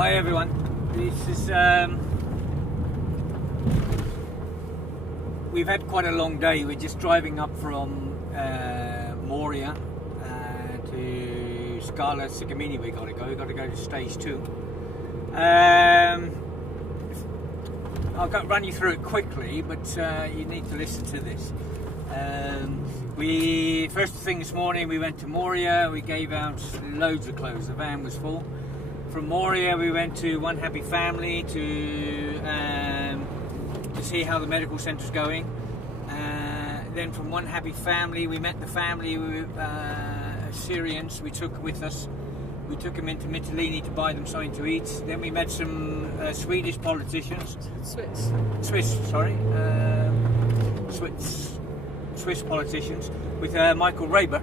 Hi everyone. This is we've had quite a long day. We're just driving up from Moria to Scala Sicamini. We've got to go to stage 2. I'll run you through it quickly, but you need to listen to this. First thing this morning we went to Moria. We gave out loads of clothes. The van was full. From Moria we went to One Happy Family to see how the medical centre's going. Then from One Happy Family we met the family Syrians we took with us. We took them into Mytilene to buy them something to eat. Then we met some Swedish politicians. Swiss politicians with Michael Raber.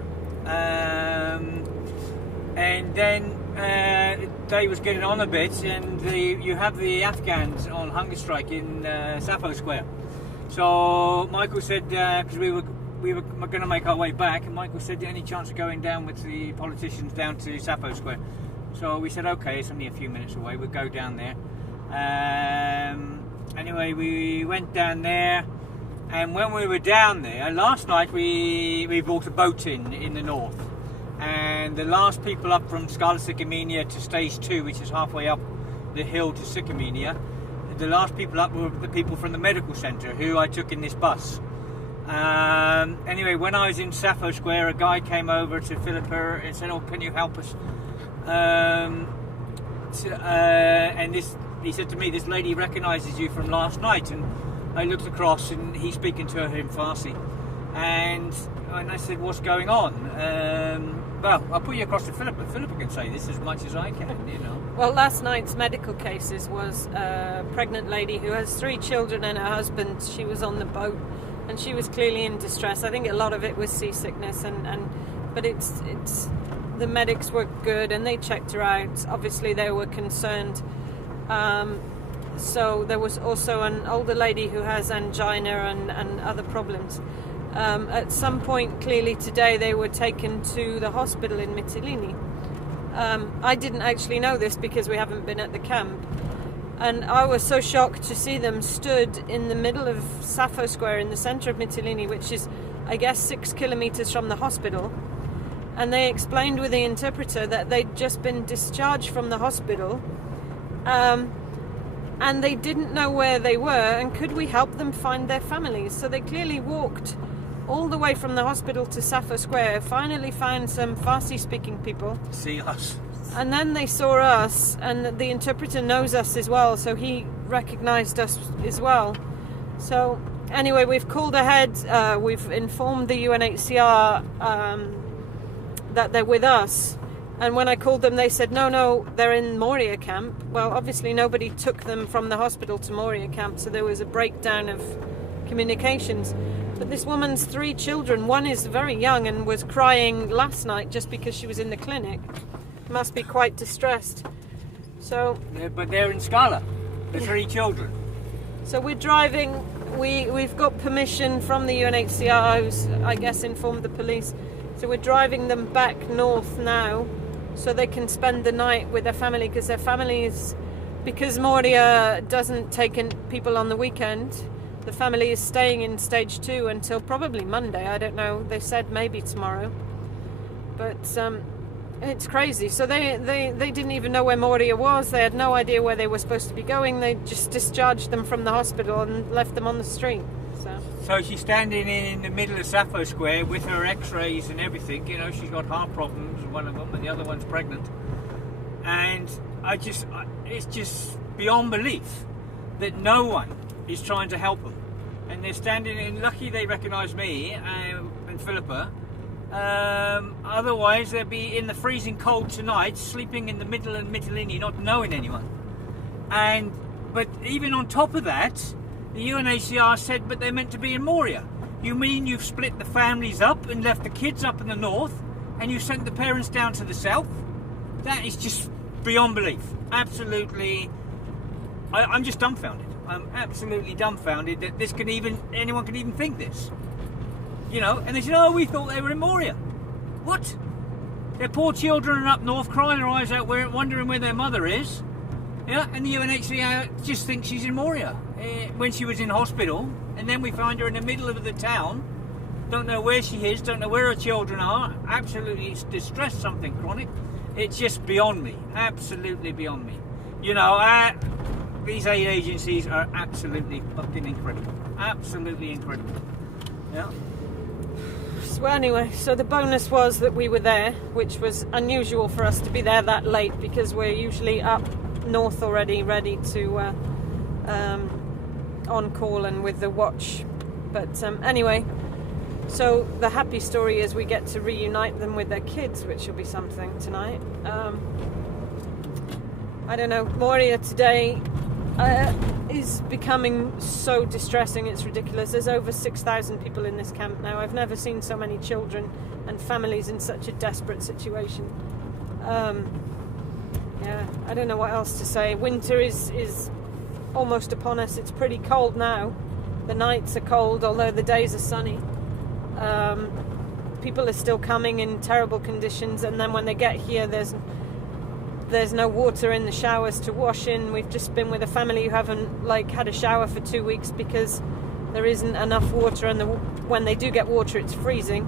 And then the day was getting on a bit, and you have the Afghans on hunger strike in Sappho Square. So Michael said, because we were going to make our way back, and Michael said, any chance of going down with the politicians down to Sappho Square? So we said, okay, it's only a few minutes away, we'll go down there. Anyway, we went down there, and when we were down there, last night we brought a boat in the north, and the last people up from Scala Sicamini to stage 2, which is halfway up the hill to Sicamini, the last people up were the people from the medical centre who I took in this bus. Anyway, when I was in Sappho Square, a guy came over to Philippa and said, "Oh, can you help us?" And he said to me, "This lady recognises you from last night." And I looked across, and he's speaking to her in Farsi. And I said, "What's going on?" Well, I'll put you across to Philippa. Philippa can say this as much as I can, you know. Well, last night's medical cases was a pregnant lady who has 3 children and her husband. She was on the boat, and she was clearly in distress. I think a lot of it was seasickness, but it's the medics were good and they checked her out. Obviously, they were concerned. So there was also an older lady who has angina and other problems. At some point, clearly today, they were taken to the hospital in Mytilene. I didn't actually know this because we haven't been at the camp. And I was so shocked to see them stood in the middle of Sappho Square in the centre of Mytilene, which is, I guess, 6 kilometres from the hospital. And they explained with the interpreter that they'd just been discharged from the hospital. And they didn't know where they were, and could we help them find their families? So they clearly walked all the way from the hospital to Sappho Square, finally found some Farsi-speaking people. See us. And then they saw us, and the interpreter knows us as well, so he recognised us as well. So anyway, we've called ahead, we've informed the UNHCR that they're with us. And when I called them, they said, no, they're in Moria camp. Well, obviously nobody took them from the hospital to Moria camp, so there was a breakdown of communications. But this woman's 3 children, one is very young and was crying last night just because she was in the clinic. Must be quite distressed. So, yeah, but they're in Scala, the 3 children. So we're driving, we've got permission from the UNHCR, who's, I guess, informed the police. So we're driving them back north now, so they can spend the night with their family, because their families, because Moria doesn't take in people on the weekend, the family is staying in stage 2 until probably Monday. I don't know. They said maybe tomorrow. But it's crazy. So they didn't even know where Moria was. They had no idea where they were supposed to be going. They just discharged them from the hospital and left them on the street. So she's standing in the middle of Sappho Square with her x-rays and everything. You know, she's got heart problems, one of them, and the other one's pregnant. And it's just beyond belief that no one is trying to help them. And they're standing in, lucky they recognise me and Philippa. Otherwise they'd be in the freezing cold tonight, sleeping in the middle of Mytilene, not knowing anyone. But even on top of that, the UNHCR said, but they're meant to be in Moria. You mean you've split the families up and left the kids up in the north, and you sent the parents down to the south? That is just beyond belief. Absolutely. I'm just dumbfounded. I'm absolutely dumbfounded that anyone can even think this. You know, and they said, oh, we thought they were in Moria. What? Their poor children are up north crying their eyes out, wondering where their mother is. Yeah, and the UNHCR just thinks she's in Moria when she was in hospital, and then we find her in the middle of the town. Don't know where she is, don't know where her children are. Absolutely distressed, something chronic. It's just beyond me, absolutely beyond me. You know, these aid agencies are absolutely fucking incredible. Absolutely incredible. Yeah. So anyway, so the bonus was that we were there, which was unusual for us to be there that late because we're usually up north already, ready to on call and with the watch. But anyway, so the happy story is we get to reunite them with their kids, which will be something tonight. I don't know, Moria today is becoming so distressing, it's ridiculous. There's over 6,000 people in this camp now. I've never seen so many children and families in such a desperate situation. Yeah, I don't know what else to say. Winter is almost upon us. It's pretty cold now. The nights are cold, although the days are sunny. People are still coming in terrible conditions, and then when they get here, there's no water in the showers to wash in. We've just been with a family who haven't had a shower for 2 weeks because there isn't enough water, and when they do get water, it's freezing.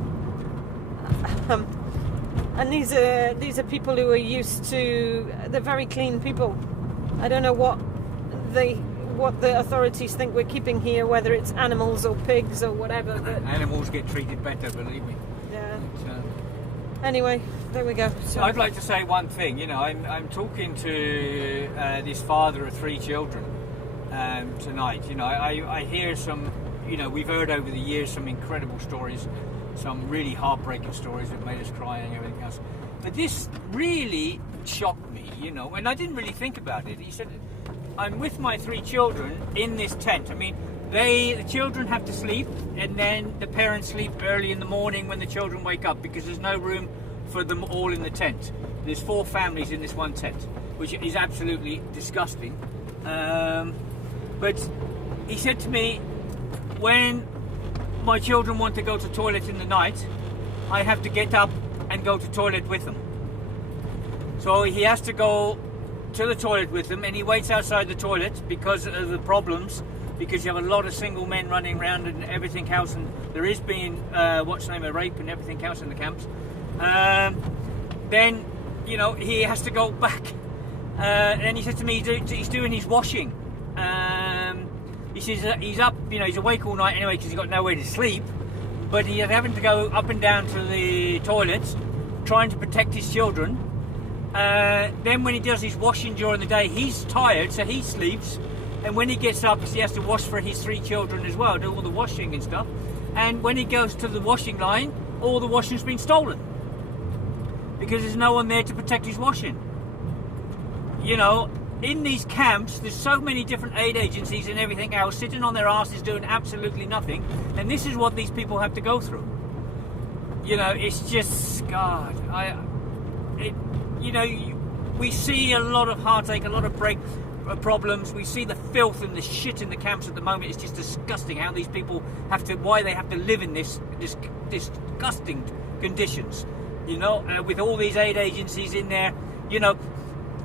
And these are people who are used to. They're very clean people. I don't know what the authorities think we're keeping here, whether it's animals or pigs or whatever. But animals get treated better, believe me. Yeah. Anyway, there we go. So I'd like to say one thing. You know, I'm talking to this father of 3 children tonight. You know, I hear some. You know, we've heard over the years some incredible stories, some really heartbreaking stories that made us cry and everything else. But this really shocked me. You know, and I didn't really think about it. He said, "I'm with my 3 children in this tent." I mean, the children have to sleep, and then the parents sleep early in the morning when the children wake up because there's no room for them all in the tent. There's 4 families in this one tent, which is absolutely disgusting. But he said to me, when my children want to go to the toilet in the night, I have to get up and go to the toilet with them. So he has to go to the toilet with them, and he waits outside the toilet because of the problems, because you have a lot of single men running around and everything else, and there is being a rape and everything else in the camps. Then, you know, he has to go back, and he said to me he's doing his washing. He says he's up, you know, he's awake all night anyway because he's got nowhere to sleep, but he's having to go up and down to the toilets trying to protect his children. Then when he does his washing during the day, he's tired, so he sleeps, and when he gets up, he has to wash for his 3 children as well, do all the washing and stuff. And when he goes to the washing line, all the washing's been stolen because there's no one there to protect his washing. You know, in these camps, there's so many different aid agencies and everything else sitting on their asses doing absolutely nothing, and this is what these people have to go through. You know, it's just, God, we see a lot of heartache, a lot of problems. We see the filth and the shit in the camps at the moment. It's just disgusting how these people why they have to live in this disgusting conditions. You know, with all these aid agencies in there. You know,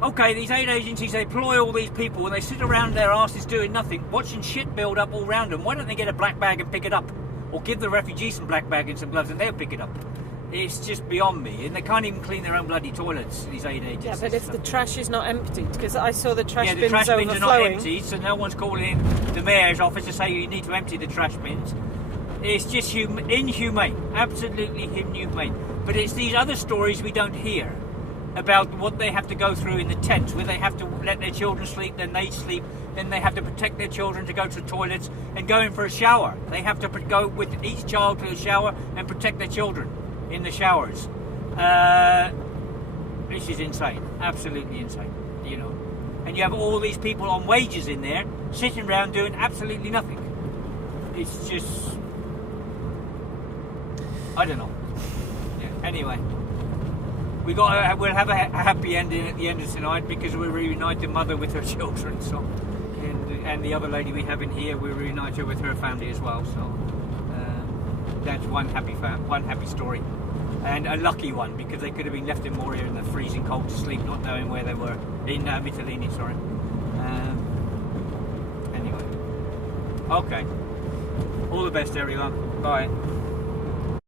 okay, these aid agencies, they employ all these people and they sit around their asses doing nothing, watching shit build up all around them. Why don't they get a black bag and pick it up? Or give the refugees some black bag and some gloves and they'll pick it up. It's just beyond me. And they can't even clean their own bloody toilets, these aid agencies. Yeah, but if the trash is not emptied, because I saw the trash bins overflowing. Yeah, the trash bins are not emptied, so no one's calling in the mayor's office to say you need to empty the trash bins. It's just inhumane, absolutely inhumane. But it's these other stories we don't hear about what they have to go through in the tents, where they have to let their children sleep, then they sleep, then they have to protect their children to go to the toilets and go in for a shower. They have to go with each child to a shower and protect their children in the showers. This is insane, absolutely insane, you know. And you have all these people on wages in there, sitting around doing absolutely nothing. It's just, I don't know. Yeah. Anyway, we'll have a happy ending at the end of tonight because we'll reunite the mother with her children. So, and the other lady we have in here, we'll reunite her with her family as well. So that's one happy story, and a lucky one because they could have been left in Moria in the freezing cold to sleep, not knowing where they were in Mytilene. Sorry. Anyway, okay. All the best, everyone. Bye.